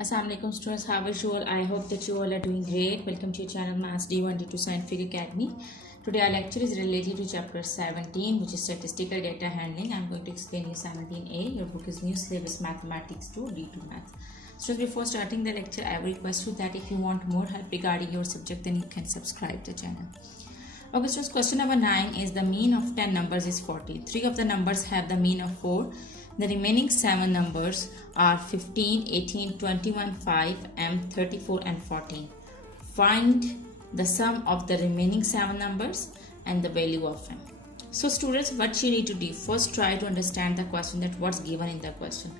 Assalamualaikum students, how is you all? I hope that you all are doing great. Welcome to your channel Maths D1 to Scientific Academy. Today our lecture is related to chapter 17, which is statistical data handling. I'm going to explain you 17A. Your book is New Syllabus Mathematics 2 D2 Math. So before starting the lecture, I will request you that if you want more help regarding your subject, then you can subscribe to the channel. Okay, so question number 9 is the mean of 10 numbers is 40. 3 of the numbers have the mean of 4. The remaining 7 numbers are 15, 18, 21, 5, m, 34 and 14. Find the sum of the remaining 7 numbers and the value of m. So students, what you need to do, first try to understand the question, that what's given in the question.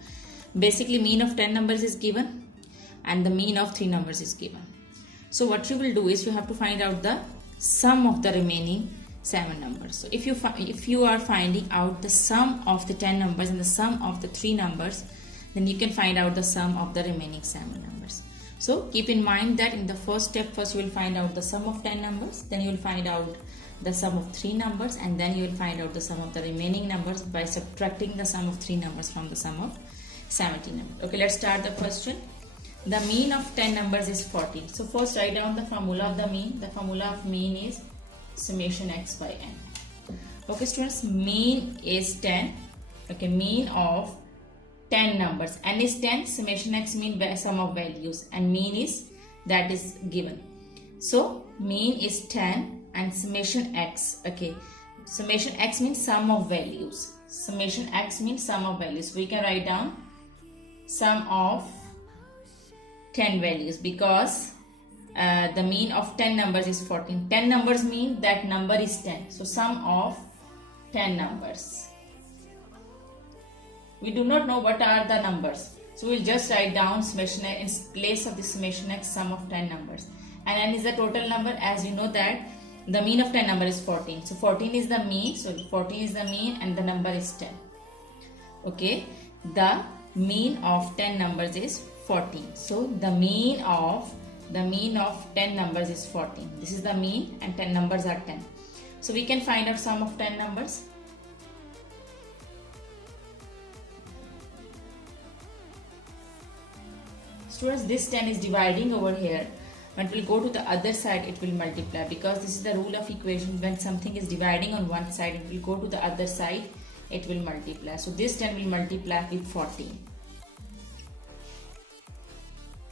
Basically mean of 10 numbers is given and the mean of 3 numbers is given. So what you will do is you have to find out the sum of the remaining 7 numbers. So if you are finding out the sum of the 10 numbers and the sum of the 3 numbers, then you can find out the sum of the remaining 7 numbers. So keep in mind that in the first step, first you will find out the sum of 10 numbers, then you will find out the sum of 3 numbers, and then you will find out the sum of the remaining numbers by subtracting the sum of 3 numbers from the sum of 17 numbers. Okay, let's start the question. The mean of 10 numbers is 14. So first write down the formula of the mean. The formula of mean is summation x by n. Okay students, mean is 10. Okay, mean of 10 numbers. N is 10, summation x mean sum of values, and mean is that is given. So mean is 10 and summation x. Okay, summation x means sum of values. Summation x means sum of values. We can write down sum of 10 values because the mean of 10 numbers is 14. 10 numbers mean that number is 10. So sum of 10 numbers. We do not know what are the numbers. So we'll just write down summation in place of the summation x, sum of 10 numbers. And n is the total number, as you know that the mean of 10 number is 14. So 14 is the mean. So 14 is the mean and the number is 10. Okay. The mean of 10 numbers is 14. So the mean of 10 numbers is 14. This is the mean and 10 numbers are 10. So we can find out sum of 10 numbers. Students, this 10 is dividing over here. When it will go to the other side, it will multiply, because this is the rule of equation. When something is dividing on one side, it will go to the other side, it will multiply. So this 10 will multiply with 14.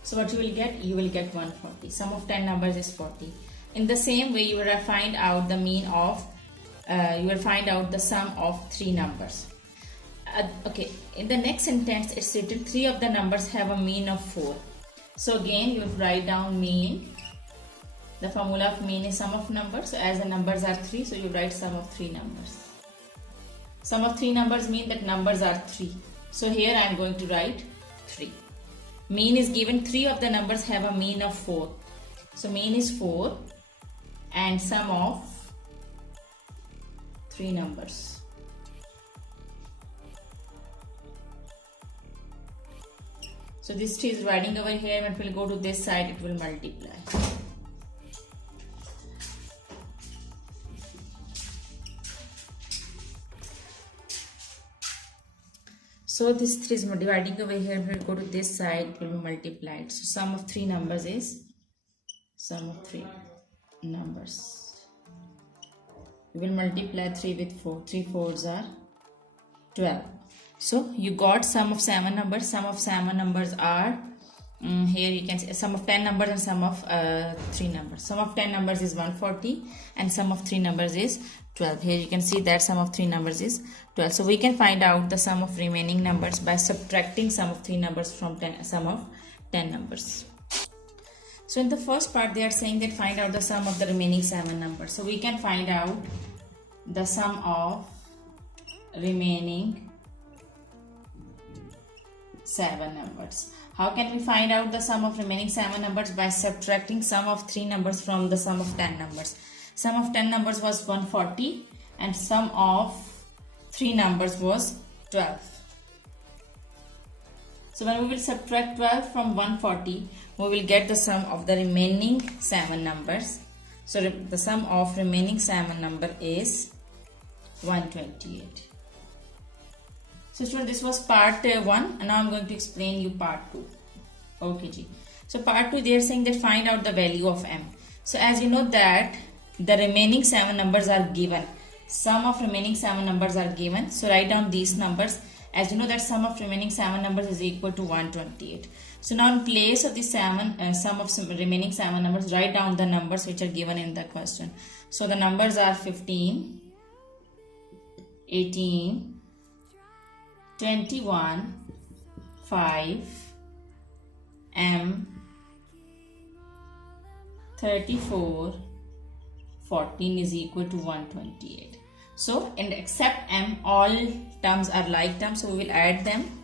So what you will get? You will get 140. Sum of 10 numbers is 40. In the same way, you will find out the mean of, you will find out the sum of 3 numbers. Okay, in the next sentence, it's written 3 of the numbers have a mean of 4. So again, you will write down mean. The formula of mean is sum of numbers. So as the numbers are 3, so you write sum of 3 numbers. Sum of 3 numbers mean that numbers are 3. So here I am going to write 3. Mean is given, 3 of the numbers have a mean of 4. So mean is 4 and sum of 3 numbers. So this 3 is dividing over here. When it will go to this side, it will multiply. So this 3 is dividing over here. When it will go to this side, it will be multiplied. So sum of 3 numbers is sum of 3 numbers. We will multiply 3 with 4. 3 4s are 12. So you got sum of 7 numbers. Sum of 7 numbers are here you can see sum of 10 numbers and sum of 3 numbers. Sum of 10 numbers is 140 and sum of 3 numbers is 12. Here you can see that sum of 3 numbers is 12. So we can find out the sum of remaining numbers by subtracting sum of 3 numbers from sum of 10 numbers. So in the first part, they are saying that find out the sum of the remaining 7 numbers. So we can find out the sum of remaining 7 numbers. How can we find out the sum of remaining 7 numbers? By subtracting sum of 3 numbers from the sum of 10 numbers. Sum of 10 numbers was 140 and sum of 3 numbers was 12. So when we will subtract 12 from 140, we will get the sum of the remaining 7 numbers. So the sum of remaining 7 number is 128. So students, this was part 1 and now I am going to explain you part 2. Okay, Ji. So part 2, they are saying that find out the value of m. So as you know that the remaining 7 numbers are given. Sum of remaining 7 numbers are given. So write down these numbers. As you know that sum of remaining 7 numbers is equal to 128. So now in place of the sum of remaining 7 numbers, write down the numbers which are given in the question. So the numbers are 15, 18, 21, 5, m, 34, 14 is equal to 128. So, and except m, all terms are like terms, so we will add them.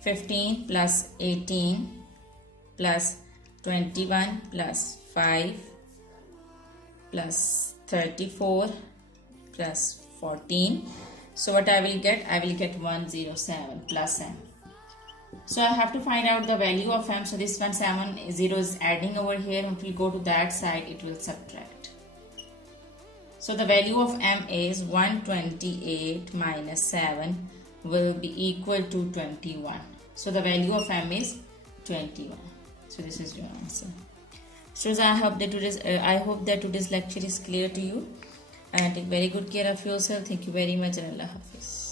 15 plus 18 plus 21 plus 5 plus 34 plus 14. So what I will get? I will get 107 plus m. So I have to find out the value of m. So this 170 is adding over here. When we go to that side, it will subtract. So the value of m is 128 minus 7 will be equal to 21. So the value of m is 21. So this is your answer. So I hope that today's lecture is clear to you. And take very good care of yourself. Thank you very much and Allah Hafiz.